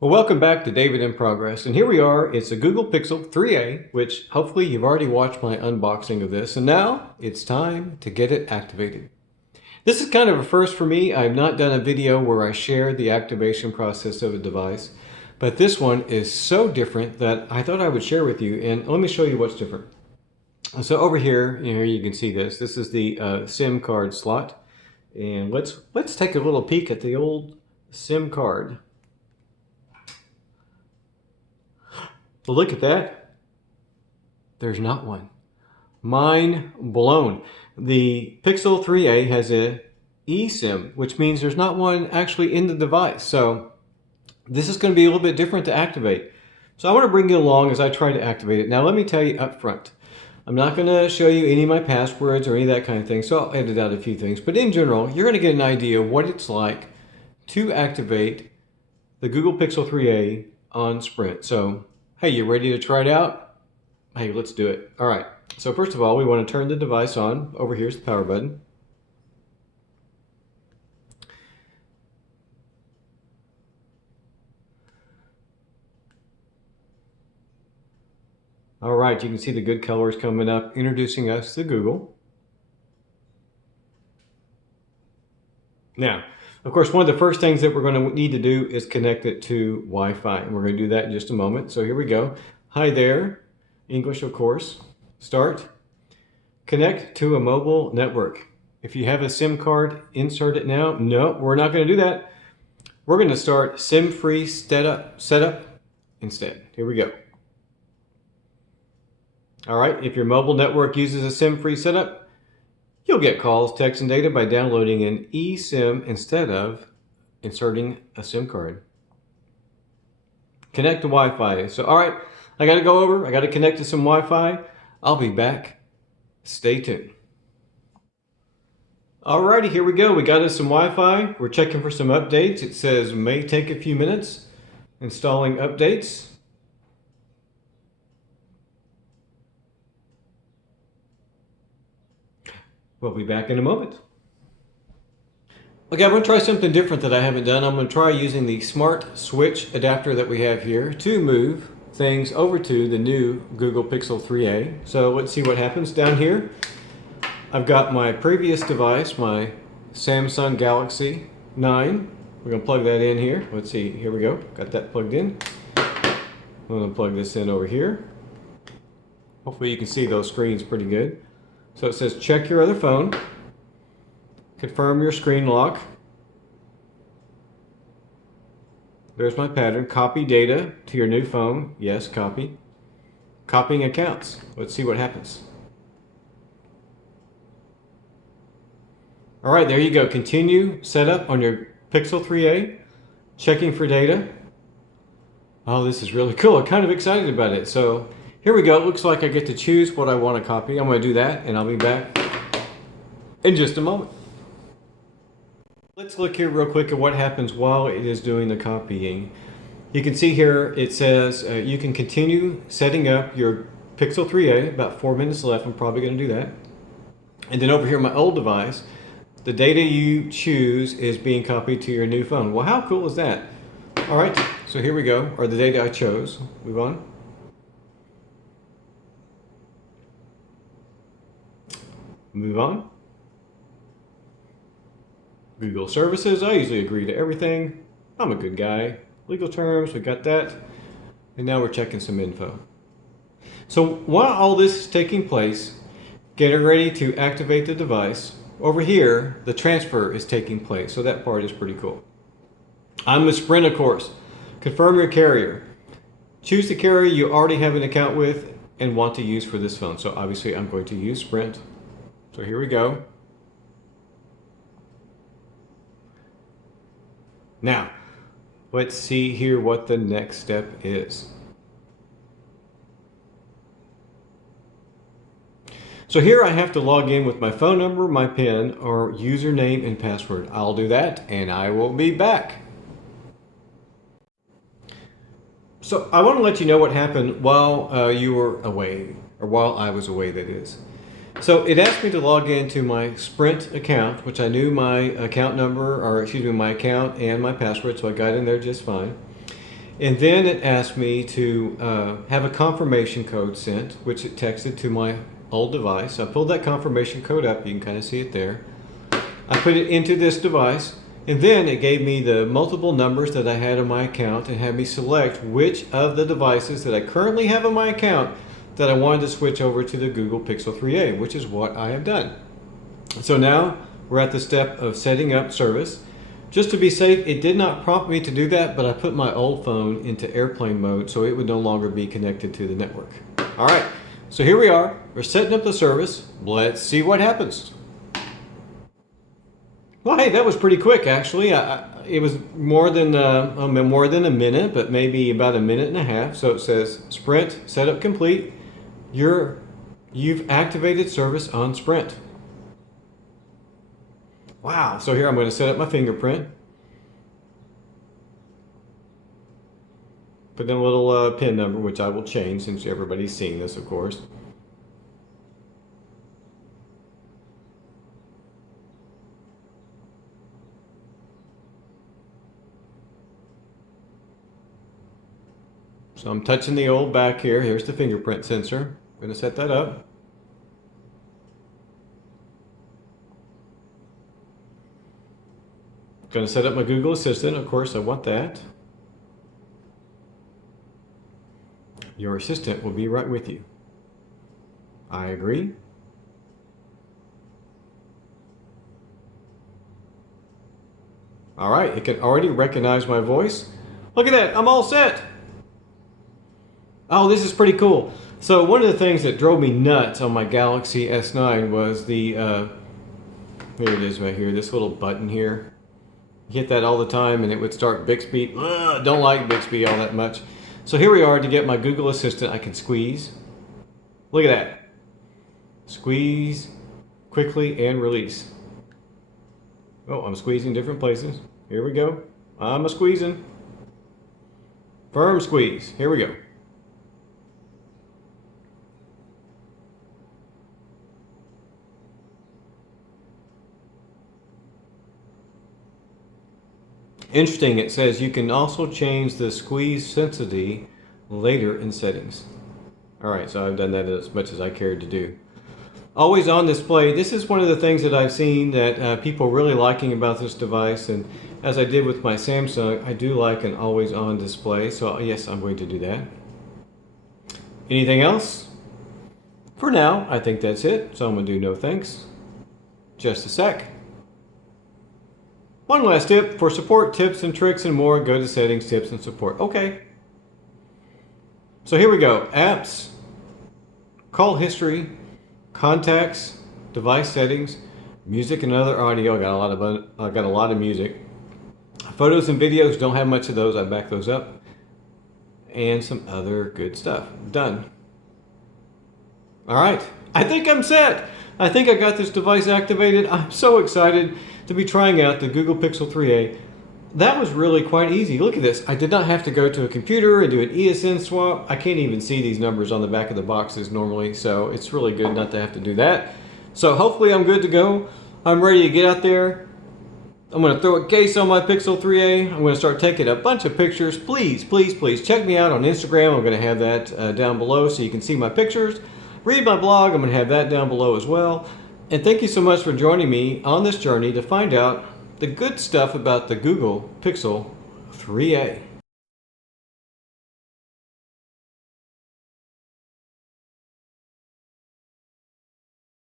Well, welcome back to David in Progress, and here we are. It's a Google Pixel 3a, which hopefully you've already watched my unboxing of this, and now it's time to get it activated. This is kind of a first for me. I've not done a video where I share the activation process of a device, but this one is so different that I thought I would share with you, and let me show you what's different. So over here, you can see this. This is the SIM card slot, and let's take a little peek at the old SIM card. Well, look at that. There's not one. Mind blown. The Pixel 3a has a eSIM, which means there's not one actually in the device. So this is going to be a little bit different to activate. So I want to bring you along as I try to activate it. Now let me tell you up front, I'm not going to show you any of my passwords or any of that kind of thing, so I'll edit out a few things. But in general, you're going to get an idea of what it's like to activate the Google Pixel 3a on Sprint. So hey, you ready to try it out? Hey, let's do it. All right, so first of all, we want to turn the device on. Over here's the power button. All right, you can see the good colors coming up, introducing us to Google. Now, of course, one of the first things that we're going to need to do is connect it to Wi-Fi, and we're going to do that in just a moment. So here we go. Hi there, English, of course. Start. Connect to a mobile network. If you have a SIM card, insert it now. No, we're not going to do that. We're going to start SIM-free setup instead. Here we go. All right, if your mobile network uses a SIM-free setup, you'll get calls, text, and data by downloading an eSIM instead of inserting a SIM card. Connect to Wi-Fi. So, all right, I got to go over. I got to connect to some Wi-Fi. I'll be back. Stay tuned. Alrighty, here we go. We got us some Wi-Fi. We're checking for some updates. It says may take a few minutes. Installing updates. We'll be back in a moment. Okay, I'm going to try something different that I haven't done. I'm going to try using the smart switch adapter that we have here to move things over to the new Google Pixel 3a. So let's see what happens. Down here, I've got my previous device, my Samsung Galaxy 9. We're going to plug that in here. Let's see, here we go. Got that plugged in. I'm going to plug this in over here. Hopefully you can see those screens pretty good. So it says check your other phone, confirm your screen lock. There's my pattern. Copy data to your new phone. Yes, copy. Copying accounts. Let's see what happens. All right, there you go. Continue setup on your Pixel 3a. Checking for data. Oh, this is really cool. I'm kind of excited about it. So here we go. It looks like I get to choose what I want to copy. I'm going to do that, and I'll be back in just a moment. Let's look here real quick at what happens while it is doing the copying. You can see here it says you can continue setting up your Pixel 3a. About 4 minutes left. I'm probably going to do that. And then over here, my old device, the data you choose is being copied to your new phone. Well, how cool is that? All right, so here we go, or the data I chose. Move on. Move on. Google services, I usually agree to everything. I'm a good guy. Legal terms, we got that. And now we're checking some info. So while all this is taking place, getting ready to activate the device, over here, the transfer is taking place. So that part is pretty cool. I'm with Sprint, of course. Confirm your carrier. Choose the carrier you already have an account with and want to use for this phone. So obviously I'm going to use Sprint. So here we go. Now, let's see here what the next step is. So here I have to log in with my phone number, my PIN, or username and password. I'll do that and I will be back. So I want to let you know what happened while you were away, or while I was away, that is. So it asked me to log into my Sprint account, which I knew my account number, or excuse me, my account and my password, so I got in there just fine. And then it asked me to have a confirmation code sent, which it texted to my old device. I pulled that confirmation code up. You can kind of see it there. I put it into this device, and then it gave me the multiple numbers that I had on my account and had me select which of the devices that I currently have on my account that I wanted to switch over to the Google Pixel 3a, which is what I have done. So now we're at the step of setting up service. Just to be safe, it did not prompt me to do that, but I put my old phone into airplane mode so it would no longer be connected to the network. All right, so here we are. We're setting up the service. Let's see what happens. Well, hey, that was pretty quick, actually. It was more than a minute, but maybe about a minute and a half. So it says, Sprint setup complete. You've activated service on Sprint. Wow. So here I'm going to set up my fingerprint. Put in a little PIN number, which I will change since everybody's seeing this, of course. So I'm touching the old back here. Here's the fingerprint sensor. I'm going to set that up. Going to set up my Google Assistant. Of course, I want that. Your assistant will be right with you. I agree. All right, it can already recognize my voice. Look at that, I'm all set. Oh, this is pretty cool. So one of the things that drove me nuts on my Galaxy S9 was the, here it is right here, this little button here. You hit that all the time and it would start Bixby. Ugh, don't like Bixby all that much. So here we are to get my Google Assistant. I can squeeze. Look at that. Squeeze quickly and release. Oh, I'm squeezing different places. Here we go. I'm a squeezing. Firm squeeze. Here we go. Interesting, it says you can also change the squeeze sensitivity later in settings. Alright, so I've done that as much as I cared to do. Always on display. This is one of the things that I've seen that people are really liking about this device, and as I did with my Samsung, I do like an always on display, so yes, I'm going to do that. Anything else? For now, I think that's it, so I'm going to do no thanks. Just a sec. One last tip, for support, tips, and tricks and more, go to Settings, Tips, and Support. Okay. So here we go. Apps, call history, contacts, device settings, music and other audio. I got a lot of music. Photos and videos, don't have much of those. I back those up. And some other good stuff. Done. All right. I think I'm set. I think I got this device activated. I'm so excited to be trying out the Google Pixel 3a. That was really quite easy. Look at this. I did not have to go to a computer and do an ESIM swap. I can't even see these numbers on the back of the boxes normally, so it's really good not to have to do that. So hopefully I'm good to go. I'm ready to get out there. I'm going to throw a case on my Pixel 3a. I'm going to start taking a bunch of pictures. Please, please, please check me out on Instagram. I'm going to have that down below so you can see my pictures. Read my blog. I'm going to have that down below as well. And thank you so much for joining me on this journey to find out the good stuff about the Google Pixel 3a.